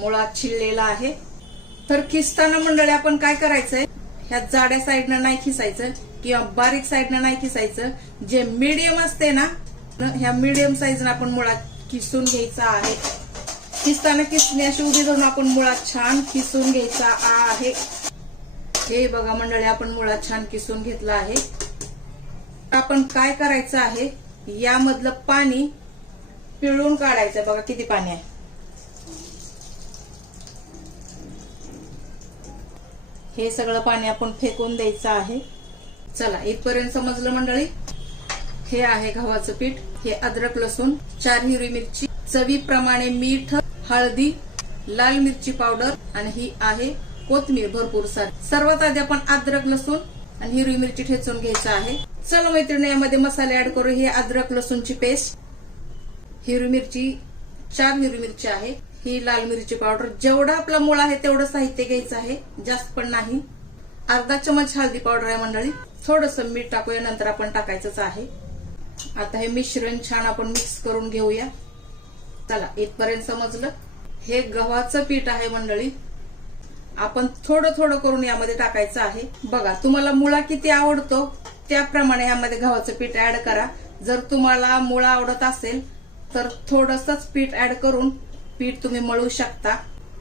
मुळात छिललेला आहे. तर खिसताना मंडळी आपण काय करायचंय? ह्या जाड्या साईडनं नाही खिसायचं किंवा बारीक साईडनं नाही खिसायचं. जे मीडियम असते ना ह्या मीडियम साईजनं आपण मुळात किसून घ्यायचा आहे. खिसताना किसण्याशी उभी धरून आपण मुळात छान किसून घ्यायचा आहे. हे बघा मंडळी आपण मुळात छान किसून घेतलं आहे. आपण काय करायचं आहे? यामधलं पाणी पिळून काढायचं. बघा किती पाणी आहे. हे सगळं पाणी आपण फेकून द्यायचं आहे. चला इथपर्यंत समजलं मंडळी? हे आहे गव्हाचं पीठ हे अद्रक लसूण चार हिरवी मिरची चवीप्रमाणे मीठ हळदी लाल मिरची पावडर आणि ही आहे कोथमीर भरपूर सारी. सर्वात आधी आपण अद्रक लसूण आणि हिरवी मिरची ठेचून घ्यायचं आहे. चला मैत्रिणी यामध्ये मसाले ऍड करू. हे अद्रक लसूणची पेस्ट हिरवी मिरची चार हिरवी मिरची आहे. ही लाल मिरची पावडर. जेवढा आपला मूळ आहे तेवढं साहित्य घ्यायचं आहे. जास्त पण नाही. अर्धा चमच हळदी पावडर आहे मंडळी. थोडस मीठ टाकूया नंतर आपण टाकायचंच आहे. आता हे मिश्रण छान आपण मिक्स करून घेऊया. चला इथपर्यंत समजलं? हे गव्हाचं पीठ आहे मंडळी. आपण थोडं थोडं करून यामध्ये टाकायचं आहे. बघा तुम्हाला मुळा किती आवडतो त्याप्रमाणे यामध्ये गव्हाचं पीठ ऍड करा. जर तुम्हाला मुळा आवडत असेल तर थोडसच पीठ ऍड करून पीठ तुम्ही मळू शकता.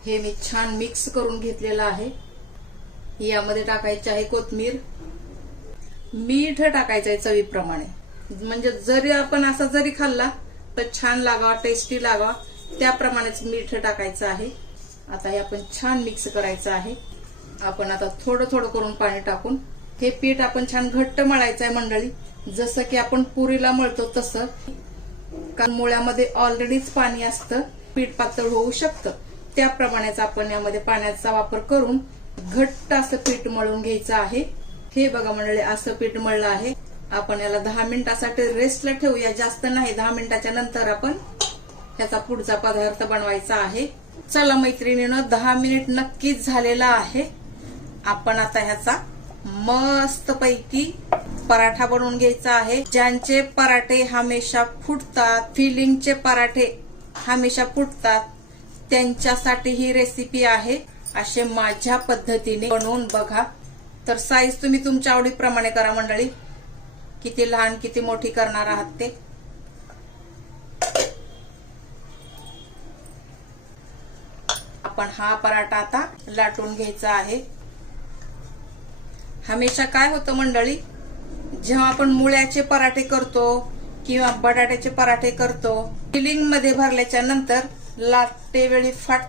हे मी छान मिक्स करून घेतलेलं आहे. यामध्ये टाकायचे आहे कोथमीर. मीठ टाकायचं आहे चवीप्रमाणे. म्हणजे जरी आपण असा जरी खाल्ला तर छान लागावा टेस्टी लागावा त्याप्रमाणेच मीठ टाकायचं आहे. आता हे आपण छान मिक्स करायचं आहे. आपण आता थोडं थोडं करून पाणी टाकून हे पीठ आपण छान घट्ट मळायचं आहे मंडळी. जसं की आपण पुरीला मळतो तसं. कारण मुळ्यामध्ये ऑलरेडीच पाणी असतं पीठ पातळ होऊ शकतं. त्याप्रमाणेच आपण यामध्ये पाण्याचा वापर करून घट्ट असं पीठ मळून घ्यायचं आहे. हे बघा मंडळी असं पीठ मळलं आहे. आपण याला दहा मिनिटासाठी रेस्टला ठेवूया. जास्त नाही दहा मिनिटाच्या नंतर आपण त्याचा पुढचा पदार्थ बनवायचा आहे. चला मैत्रिणीनं दहा मिनिट नक्कीच झालेला आहे. आपण आता ह्याचा मस्त पैकी पराठा बनवून घ्यायचा आहे. ज्यांचे पराठे हमेशा फुटतात फिलिंगचे पराठे हमेशा फुटतात त्यांच्यासाठी ही रेसिपी आहे. असे माझ्या पद्धतीने बनवून बघा. तर साईज तुम्ही तुमच्या आवडीप्रमाणे करा मंडळी. किती लहान किती मोठी करणार आहात ते? आपण हा पराठा आता लाटून घ्यायचा आहे. हमेशा काय होतं मंडळी? जेव्हा आपण मुळ्याचे पराठे करतो किंवा बटाट्याचे पराठे करतो फिलिंगमध्ये भरल्याच्या नंतर लाटते वेळी फाट